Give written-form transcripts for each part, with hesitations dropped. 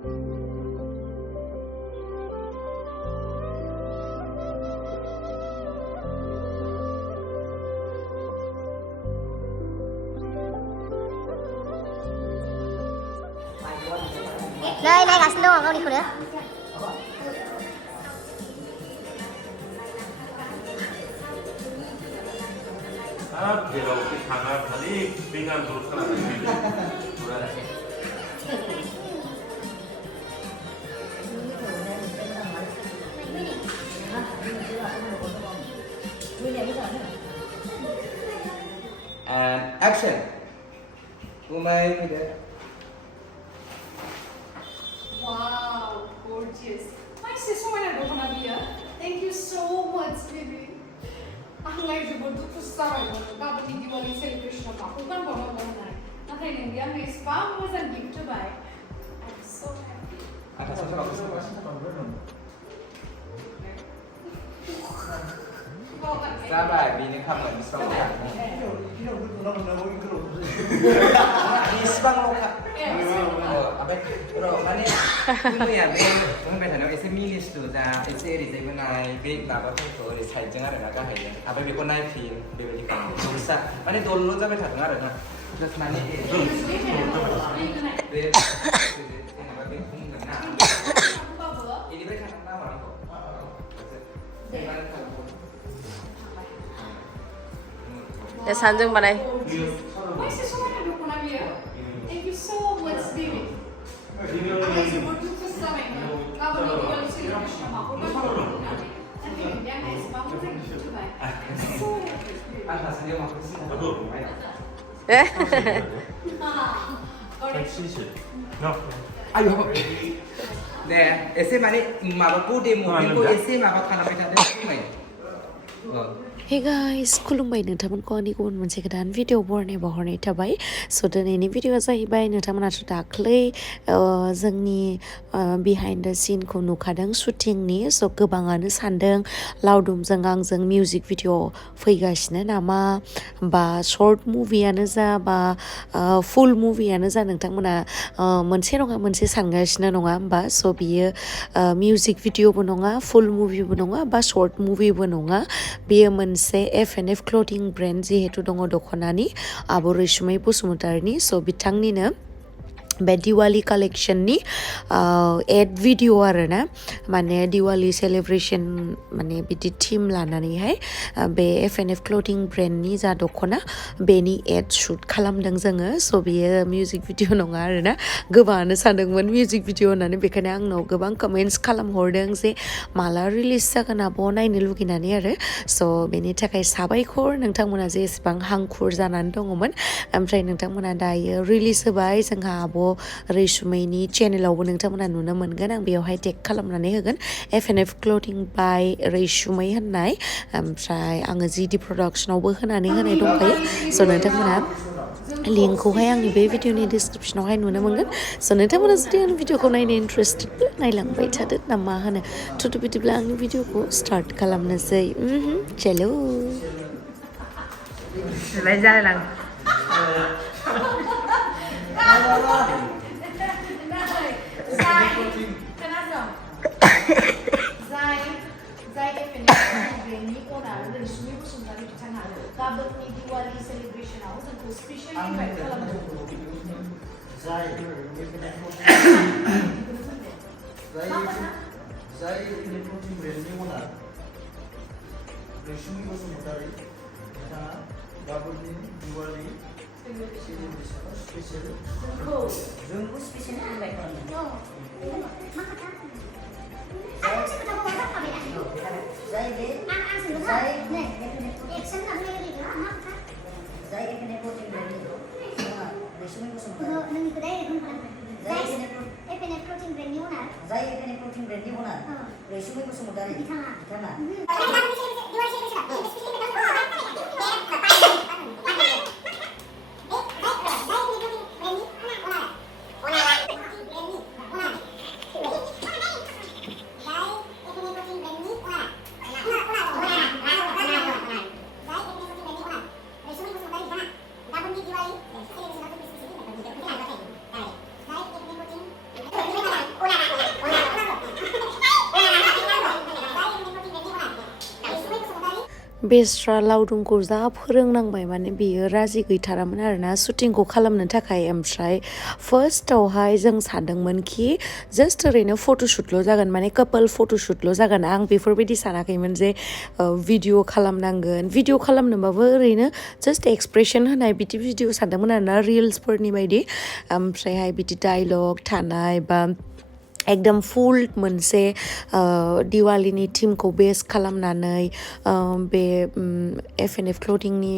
Đây, đây là snow không đi nữa. Dia udah hangat tadi, pinggan terus kan ada ini. And action. Umay. Wow, gorgeous. My sister wanted to open up here. Thank you so much, baby. I'm like the good to start. Probably Diwali celebration of Aku kan bono bono na. Nothing in India. My spam was a gift to buy. I'm so happy. Jabai, bini kamu misal kan. Isbang loka. Apa? Bro, mana? Kamu ya, kamu betul ese milis tu, dah ese eri saya benai, big laba tu tu eri saya jangan ada nak kahaya. Apa beko naik film, beko di kamu. Bisa, mana dulu tu betul dengar ada. Terus mana? Ini mereka nak tahu apa? Để sẵn dừng vào đây. My sister wanted to open up here. Thank you so much, baby. I'm like the good to start. Probably Diwali celebration of Aku kan bono bono na. Nothing in India. My spam was a gift to buy. So happy. Atas dia mahu sih. No. Ayo. Nè, ese mana mà bà cô demo, cô ese mà bà khana peta deh mày. Hey guys, खुलुमबाय नोंथांमोनखौ आंनि गुबुन मोनसे गोदान video बरनाय बावहरनाय थाबाय। स' दिनैनि भिडिअआ जाहैबाय नोंथांमोनाथ' दाख्लै जोंनि बिहाइन्ड द सिनखौ नुखादों शुटिंनि। स' गोबाङानो सानदों लावदुमजों आंजों मिउजिक भिडिअ फैगासिनो नामा, बा शर्ट मुभियानो जा बा फुल मुभियानो जा, नोंथांमोना मोनसे नङा मोनसे सानगासिनो नङा होमबा। स' बियो मिउजिक भिडिअबो नङा, फुल मुभिबो नङा, बा शर्ट मुभिबो नङा। बेयो मोनसे F&F क्लथिं ब्रेन्ड जिहेतु दङ दख'नानि, आब' रैसुमै बसुमतारिनि। स' बिथांनिनो बे दिवाली कालेक्शननि एड भिडिअ आरो ना, माने दिवाली सेलिब्रेशन माने बिदि थीम लानानैहाय बे F&F क्लथिं ब्रेन्डनि जा दख'ना बेनि एड शुट खालामदों जोङो। स' बियो मिउजिक भिडिअ नङा आरो ना। गोबाङानो सानदोंमोन मिउजिक भिडिअ होननानै, बेखायनो आंनाव गोबां कमेन्ट्स खालामहरदों जे माला रिलिज जागोन आब' नायनो लुगैनानै आरो। स' बेनि थाखाय साबायखर नोंथांमोना जे एसेबां हांखुर जानानै दङमोन। ओमफ्राय नोंथांमोना दायो रिलिज होबाय। जोंहा आब' रैसुमैनि चेनेलावबो नोंथांमोना नुनो मोनगोन। आं बेयावहाय टेग खालामनानै होगोन F&F क्लथिं बाय रैसुमै होननाय। ओमफ्राय आङो जिडि प्रडाक्सनावबो होनानै होनाय दंखायो। स' नोंथांमोना लिंकखौहाय आंनि बे भिडिअनि डिसक्रिपसनावहाय नुनो मोनगोन। स' नोंथांमोना जुदि आंनि भिडिअखौ नायनो इन्टारेस्टेडब्ला नायलांबाय थादो ना मा होनो। थुथु बिदिब्ला आंनि भिडिअखौ स्टार्ट खालामनोसै। चलो जालाय गाबोननि दिवाली सेलिब्रेशनाव जोंखौ स्पेशल इनभाइट खालामदों। जाय क्लथिं ब्रेन्डनि अनार रैसुमै बसुमतारि बिथाङा गाबोननि दिवाली सेलिब्रेशनाव स्पेशल जोंखौ स्पेशल इनभाइट खालामदों। रैसुमै बसुमतारि बिथाङा बेस्रा लावदुमखौ जा फोरोंनांबाय माने बियो राजि गैथारामोन आरोना शुटिंखौ खालामनो थाखाय ओमफ्राय फार्स्टआवहाय जों सानदोंमोन कि जास्ट ओरैनो फट'शुटल' जागोन माने कापोल फट'शुटल' जागोन आं बेफोरबायदि सानाखैमोन जे भिडिअ खालामनांगोन भिडिअ खालामनोबाबो ओरैनो जास्ट एक्सप्रेसन होनाय बिदि भिडिअ सानदोंमोन आरोना रिल्सफोरनि बायदि ओमफ्रायहाय बिदि डायलग थानाय बा एकदम फुल मोनसे दिवालीनि थिमखौ बेस खालामनानै बे F&F क्लथिंनि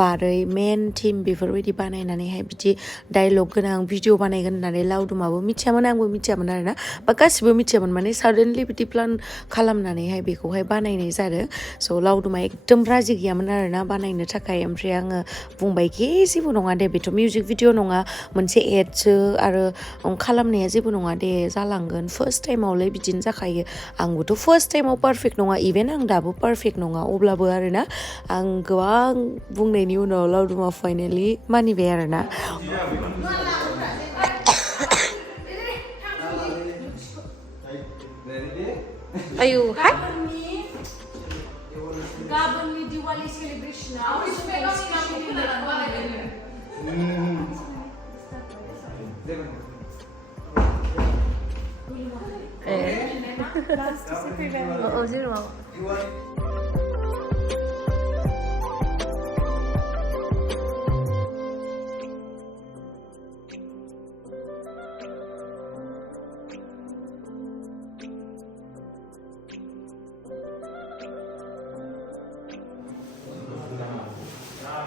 बारै मेन थिम बेफोरबायदि बानायनानैहाय बिदि डायलग गोनां भिडिअ बानायगोन होननानै लावदुमाबो मिथियामोन आंबो मिथियामोन आरोना बा गासिबो मिथियामोन माने साडेनलि बिदि प्लान खालामनानैहाय बेखौहाय बानायनाय जादों स' लावदुमा एकदम राजि गैयामोन आरोना बानायनो थाखाय ओमफ्राय आङो बुंबायखि जेबो नङा दे बेथ' मिउजिक भिडिअ नङा मोनसे एडसो आरो खालामनाया जेबो नङा दे जालांगोन फार्स्ट टाइमावलाय बिदिनो जाखायो आंबोथ' फार्स्ट टाइमाव पारफेक्ट नङा इभेन आं दाबो पारफेक्ट नङा अब्लाबो आरोना आं गोबां बुंनायनि उनाव लावदुमा फाइनेलि मानिबाय आरोना आयु हाय गाबोननि दिवाली सेलिब्रेशनाव जेनेबा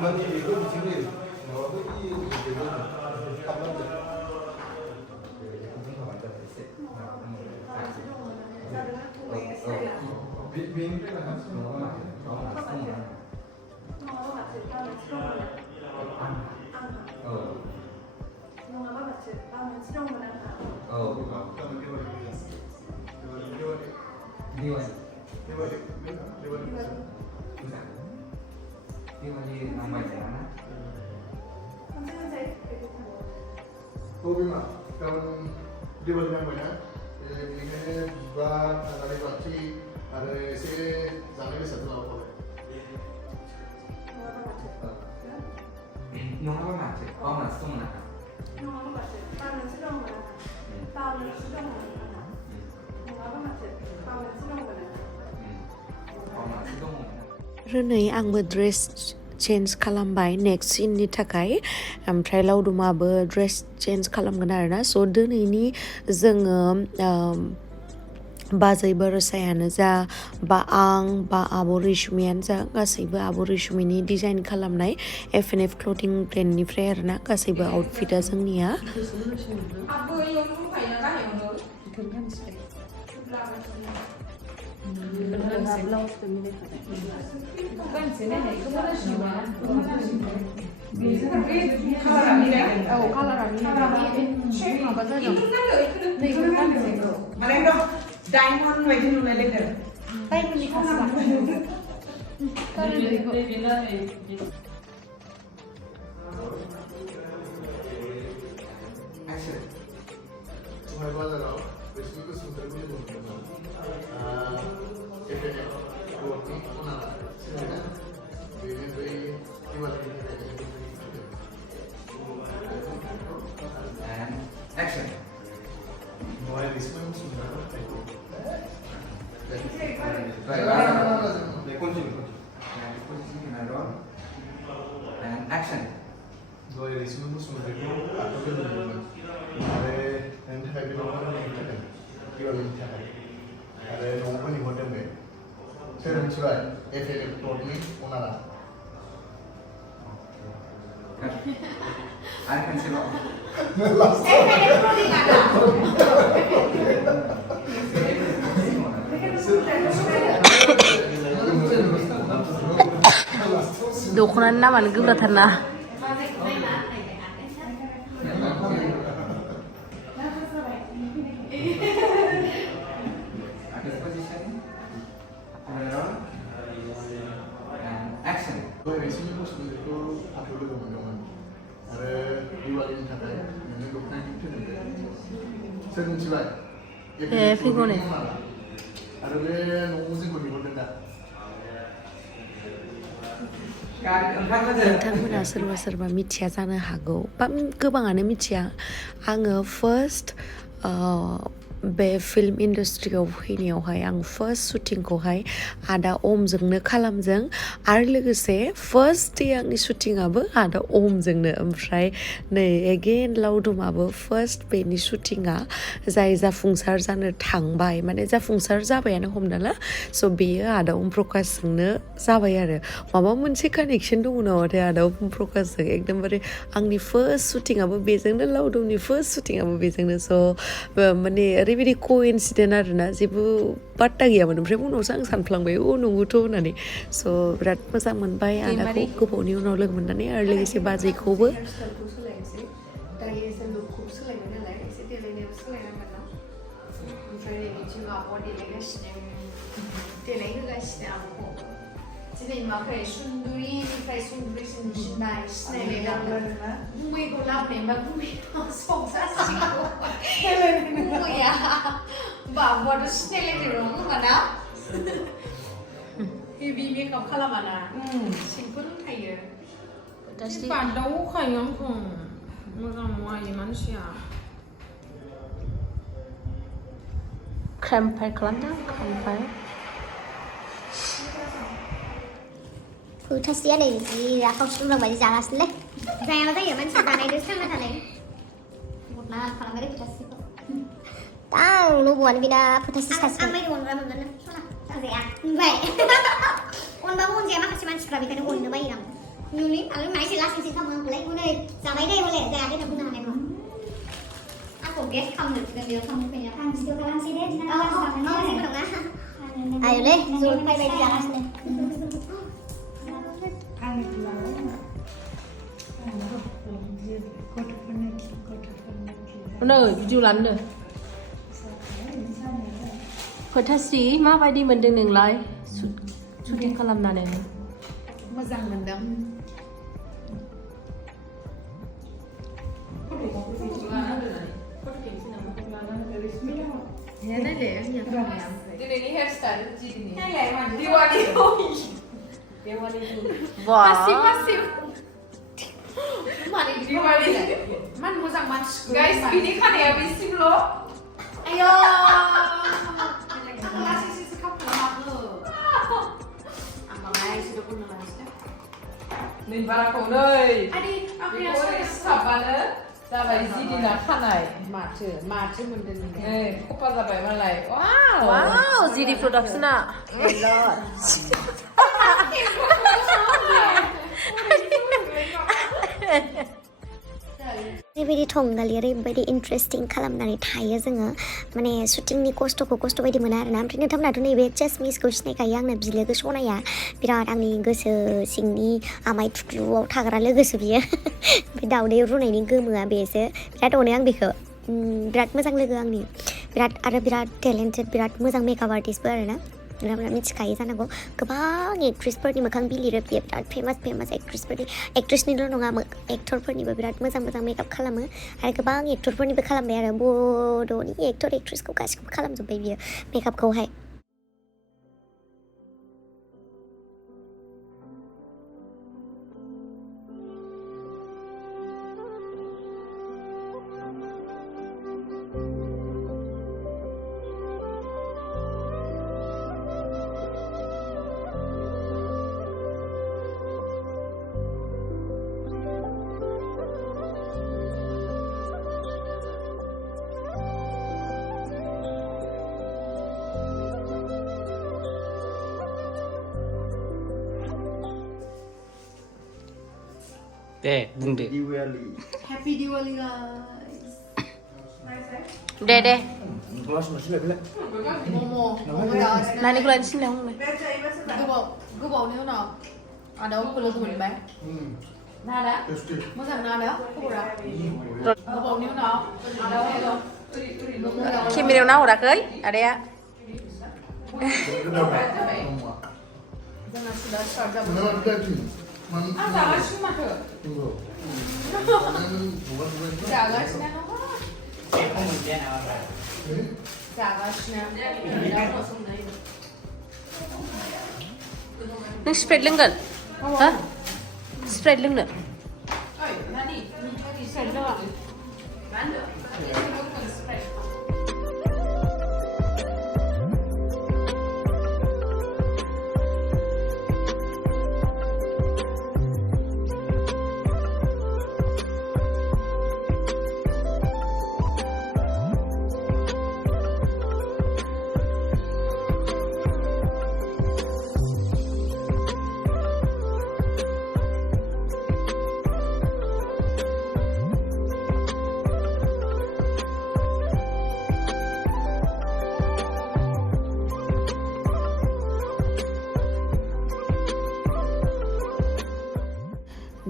Mandi itu di sini, mau apa di Diwali namanya mana? Oh memang, kalau Diwali namanya, ini buat ada bati, ada ese zaman satu apa? Nung apa macam? Oh mas, tu mana? Nung apa macam? Tahun sedang mana? Tahun sedang mana? Nung apa macam? Tahun sedang mana? Oh mas, tu mana? रोनै आंबो dress change खालामबाय next सिननि थाखाय ओमफ्राय लावदुमाबो dress change खालामगोन आरोना स' दिनैनि जोङो बाजै बरसायानो जा बा आं बा आब' रैसुमियानो जा गासैबो आब' रैसुमिनि डिजाइन खालामनाय F&F क्लथिं ब्रेन्डनिफ्राय आरोना गासैबो आउटफिटा जोंनिया डायमंड बायदि नुनाय लोगो डायमंडनि खालार Sungai Balarau, besok itu sebenarnya belum pernah. F&F clothing mana? Sebenarnya ini dari Diwali. And action. Mulai Rwisumwi Channel. And action. Mulai Rwisumwi Channel atau kedua. Ada yang terkait dengan Diwali terkait. Ada nomor ni modern be. Saya mencuba F&F clothing mana? I can see what. दख'नानि नामानो गोब्राबथारना Action. Rwisumwi Channel itu aku dulu teman-teman. Ada Diwali terkait. Ini duknya itu nih. Saya mencuba. figurnya. Ada le nomor sih kau ni boleh tak? नोंथांमोना सोरबा सोरबा मिथिया जानो हागौ बा गोबाङानो मिथिया आङो फार्स्ट बे फिल्म इन्डास्ट्रियाव फैनायावहाय आं फार्स्ट शुटिंखौहाय आदा अमजोंनो खालामदों आरो लोगोसे फार्स्ट डे आंनि शुटिंआबो आदा अमजोंनो ओमफ्राय नै एगेन लावदुमाबो फार्स्ट बेनि शुटिंआ जाय जाफुंसार जानो थांबाय माने जाफुंसार जाबायानो हमना ला स' बेयो आदा अम प्रकाशजोंनो जाबाय आरो माबा मोनसे कानेक्सन दङ नामाथाय आदा अम प्रकाशजों एकदमबारे आंनि फार्स्ट शुटिंआबो बेजोंनो लावदुमनि फार्स्ट शुटिंआबो बेजोंनो स' माने ओरैबायदि क'इन्सिडेन्ट आरोना जेबो पात्ता गैयामोन ओमफ्राय उनावसो आं सानफ्लांबाय नंगौथ' होननानै स' बिराद मोजां मोनबाय आदाखौ गोबावनि उनाव लोगो मोननानै आरो लोगोसे बाजैखौबो दायो एसे लुकखौ सोलायबाय नालाय एसे देलायनायाबो सोलायनांगोन ना ओमफ्राय नैथिं आब'आ देलायहोगासिनो आब'खौ दिनै माफ्राय सुन्दुरिनिफ्राय सुन्दुरिसिन नुसिननाय सिनायलायनांगोन गुमैखौ लाबोनाय मा गुमैखौ संसारसिखौ गुमैया बाबुआथ' सिनायलायनाय नङा होमबा ना हेभि मेकआप खालामा ना सिम्पोल थायो बादावखायो आंखौ मोजां नङा इ मानसिया क्रेम्पाय खालामदों क्रेम्पाय फोथासिया नै जि आखाव सुरलांबाय जागासिनोलै जायाबा जायो मानसिया जानायजोंसो थांना थानाय बदना खालामबाय फोथासिखौ आं लब'आनो बिना फोथासि सासिगोन आं बायदि अनग्रा मोनगोन ना सना जाया ओमफ्राय अनबाबो अनजाया माखासे मानसिफ्रा बेखायनो अननो बायो आं नुनि आरो माइसे लासैसो खालामो आंखौलाय हनै जाबाय दे हले जायाखै होनना बुंनो हानाय नङा आंखौ गेस खालामनो बेयाव खालामनो फैया आं भिडिअ खालामसै दे जेबो नङा आयोलै जल फैबाय जागासिनो नै भिडिअ लानो फोथासि माबायदि मोनदों नोंलाय शुटिं खालामनानै मोजां मोनदों दिनैनि हेयार स्टाइल दिवाली माने दिवाली मान मोजां मानसि गाइस बिनि खानायाबो इसिमल' आयो लासैसो खालामो आं माबाया एसेल' बुंनो लानोसै नै बाराखौ नै बेखौ सिथाबबानो जाबाय जिदिना खानाय माथो मोनदों नै खफा जाबाय मालाय वाव जिदि प्रडाक्सना ओरैबायदि थंगालि ओरैबायदि इन्टारेस्टिं खालामनानै थायो जोङो माने शुटिंनि खस्थ'खौ खस्थ' बायदि मोना आरोना ओमफ्राय नोंथांमोनाथ' नैबे चेसमिसखौ सिनायखायो आंनो बिलोगो सनाया बिराद आंनि गोसो सिंनि आमाय थुख्लुआव थाग्रा लोगोसो बियो ओमफ्राय दावदै रुनायनि गोमोआ बेसो बिराद अनो आं बेखौ बिराद मोजां लोगो आंनि बिराद टेलेन्टेड बिराद मोजां मेकआप आर्टिस्टबो आरोना नोंथांमोना मिथिखायो जानांगौ गोबां एक्ट्रेसफोरनि मोखां बिलिरो बियो बिराद फेमास एक्ट्रेसनिल' नङा एक्टरफोरनिबो बिराद मोजां मेकआप खालामो आरो गोबां एक्टरफोरनिबो खालामबाय आरो बर'नि एक्टर एक्ट्रेसखौ गासिखौबो खालामजोब्बाय बियो मेकआपखौहाय दे बुंदो Happy Diwali guys दे Kelas masih lagi lah. Momo नानिखौ लायनो सिनलाय हमबाय गोबावनि उनाव आदाखौ लोगो मोनबाय ना आदा मोजां ना आदा खबरा गोबावनि उनाव आदाखौ केमेरायाव नाहराखै आदाया जोंना सुदा स्टार्ट जाबाय Mana आं जागासिनो माथो Tunggu. जागासिनो जागासिनो नों स्प्रेड लोंगोन हो स्प्राइट लोंनो Oi, Nani, Spread doang. Mando. Spread.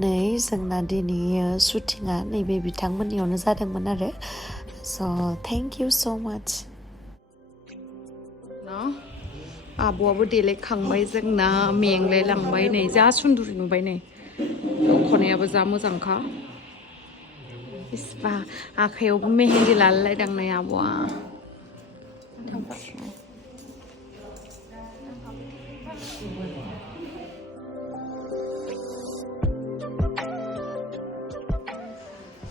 नै जोंना दिनै शुटिंआ नैबे बिथांमोननियावनो जादोंमोन आरो so thank you so much आब'आबो देलायखांबाय जोंना मेंलाय लांबाय नै जा सुन्दुरि नुबाय नै दख'नायाबो जा मोजांखा इसिबा आखायावबो मेहेन्दी लालायलायदों नै आब'आ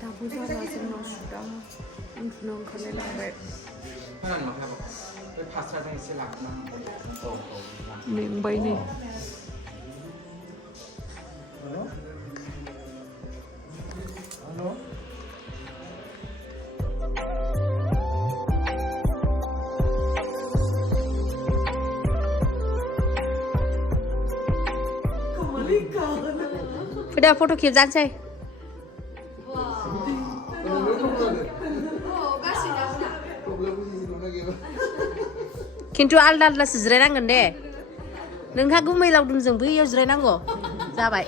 दाबो जाला जोंनाव सुदा उन्दुनो ओंखारलायलांबाय Hanan mak apa? Tapi pasrah dengan isi lakna. मेंबाय नै Udah foto खेब जानोसै खिन्थु आलदा आलदासो जिरायनांगोन दे नोंहा गुमै लावदुमजों बैयाव जिरायनांगौ जाबाय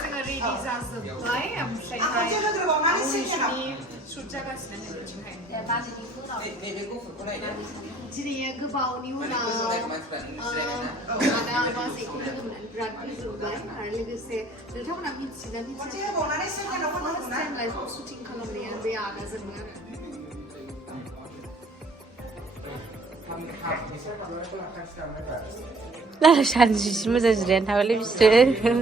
जोङो रेडि जाजोब्बाय ओमफ्रायहाय उननि शुट जागासिनो दिनै गोबावनि उनाव आदा बाजैखौ लोगो मोननानै बिराद गोजोनबाय आरो लोगोसे नोंथांमोना मिथिना मिथिया फार्स्ट टाइम लाइफआव शुटिं खालामनाया बे आदाजोंनो आरो लारा सानसेसो मोजां जिरायनानै थाबायलै बिसोरो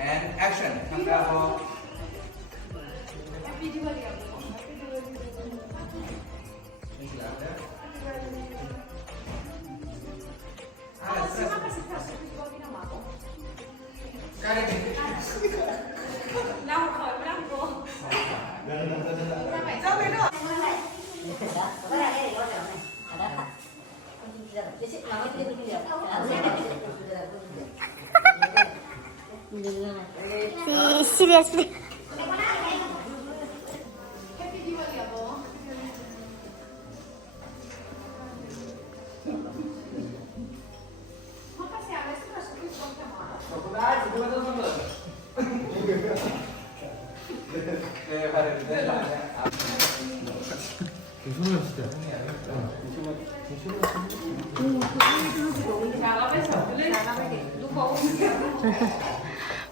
And action. Kamera ho. Happy Diwali Happy Seriously. Diwali Abo. Makasih Alex, sudah sulit sampai mana?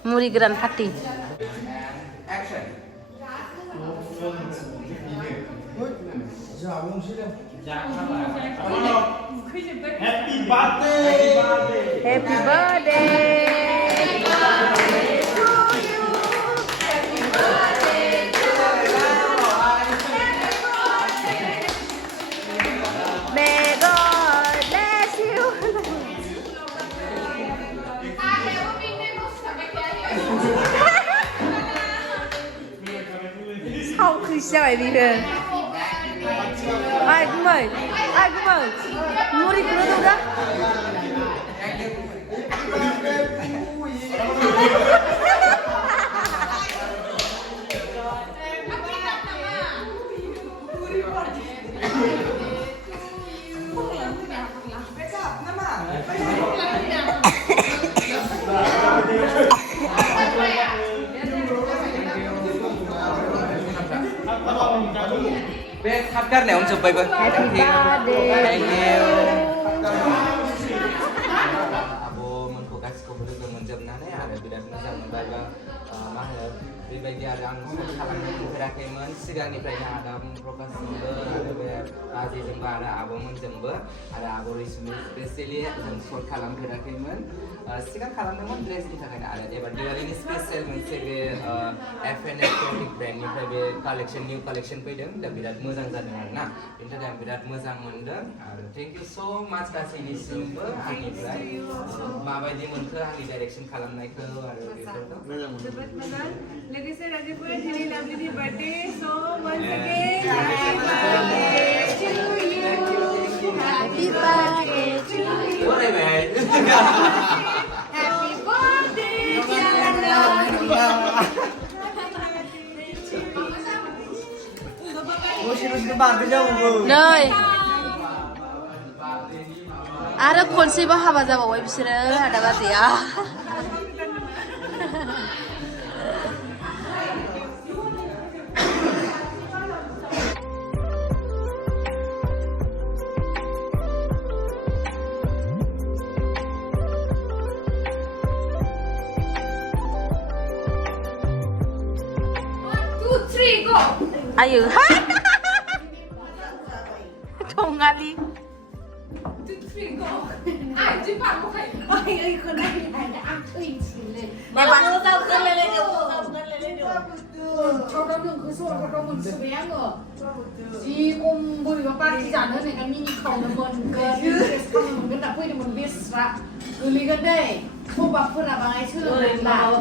मुरि गोरान फाथि Action. Happy birthday! Happy birthday May God bless you Sao cứ sao đi hơn Ai cũng mời Muri cũng đâu đó बे थाब गारनायावनो जोब्बायबो thank you आब'मोनखौ गासिखौबो लोगो मोनजोबनानै आरो बिराद मोजां मोनबाय बा मा होनो बेबायदि आरो आं सर्ट खालामनो मोनफेराखैमोन सिगांनिफ्रायनो आदा प्रकाशजोंबो आरो बे बाजैजोंबो आरो आब'मोनजोंबो आरो आब' रैसुमै स्पेसियेलि जों सर्ट खालामफेराखैमोन सिगां खालामदोंमोन ड्रेसनि थाखायनो आरो एबार दिवालीनि स्पेसियेल मोनसे बे F&FCLOTHIng ब्रेन्डनिफ्राय बे कालेक्सन निउ कालेक्सन फैदों दा बिराद मोजां जादों आरो ना बेनि थाखाय आं बिराद मोजां मोनदों आरो थेंक इउ स' माच गासैनिसिमबो आंनिफ्राय माबायदि मोनखो आंनि डाइरेक्सन खालामनायखौ आरो बेफोरखौ जोबोद मोजां लोगोसे राजेबो दिनै लाभलिनि बार्थडे स' once again happy birthday to you बरायबाय happy birthday dear नै आरो खनसेबो हाबा जाबावबाय बिसोरो आदा बाजैया आयु 동아리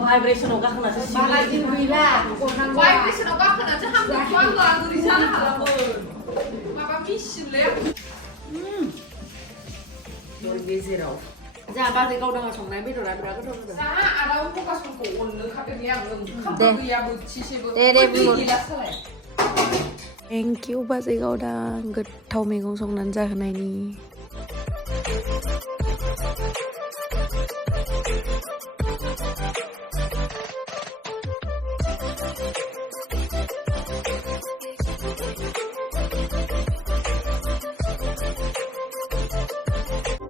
바이브레이션으로 가거나서 바이브레이션으로 가거나서 한국 좋아하는 아들이 잘 하라고 마마 미실래 우리 미지라고 자 바지 가오다가 정말 미로라 그러고 자 아라운 포커스 고 오늘 가격이야 컴퓨터야 뭐 70원 Thank you बाजै गावदा गोथाव मैगं संनानै जाहोनायनि